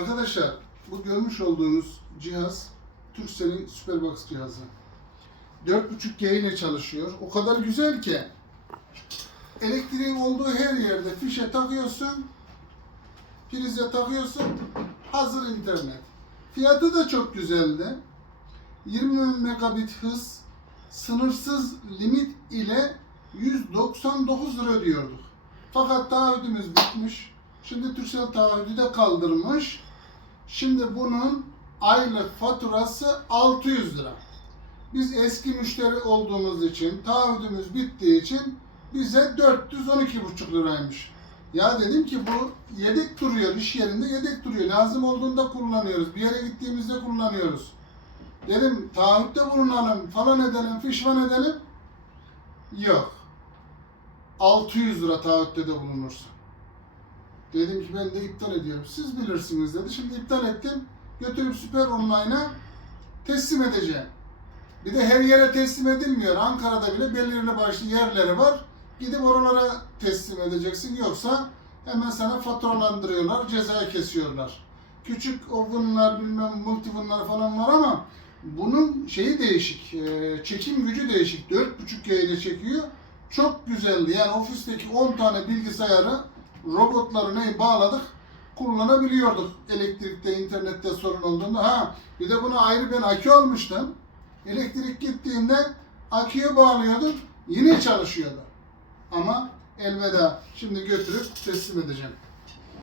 Arkadaşlar bu görmüş olduğunuz cihaz Turkcell'in Superbox cihazı. 4.5G ile çalışıyor. O kadar güzel ki elektriğin olduğu her yerde fişe takıyorsun, prize takıyorsun, hazır internet. Fiyatı da çok güzeldi. 20 megabit hız, sınırsız limit ile 199 lira ödüyorduk. Fakat taahhüdümüz bitmiş. Şimdi Turkcell taahhüdü de kaldırmış. Şimdi bunun aylık faturası 600 lira. Biz eski müşteri olduğumuz için, taahhüdümüz bittiği için bize 412,5 liraymış. Ya dedim ki bu yedek duruyor, iş yerinde yedek duruyor. Lazım olduğunda kullanıyoruz. Bir yere gittiğimizde kullanıyoruz. Dedim taahhütte bulunalım, falan edelim, fişman edelim. Yok. 600 lira taahhütte de bulunursa. Dedim ki ben de iptal ediyorum. Siz bilirsiniz dedi. Şimdi iptal ettim. Götürüp Süper Online'a teslim edeceğim. Bir de her yere teslim edilmiyor. Ankara'da bile belirli başlı yerleri var. Gidip oralara teslim edeceksin. Yoksa hemen sana faturalandırıyorlar, ceza kesiyorlar. Küçük ovenlar, bilmem multivenlar falan var ama bunun şeyi değişik, e, çekim gücü değişik. 4.5G ile çekiyor. Çok güzeldi. Yani ofisteki 10 tane bilgisayarı robotları neyi bağladık kullanabiliyorduk elektrikte, internette sorun olduğunda. Ha bir de buna ayrı ben akü almıştım. Elektrik gittiğinde aküye bağlıyordum. Yine çalışıyordu. Ama elveda şimdi götürüp teslim edeceğim.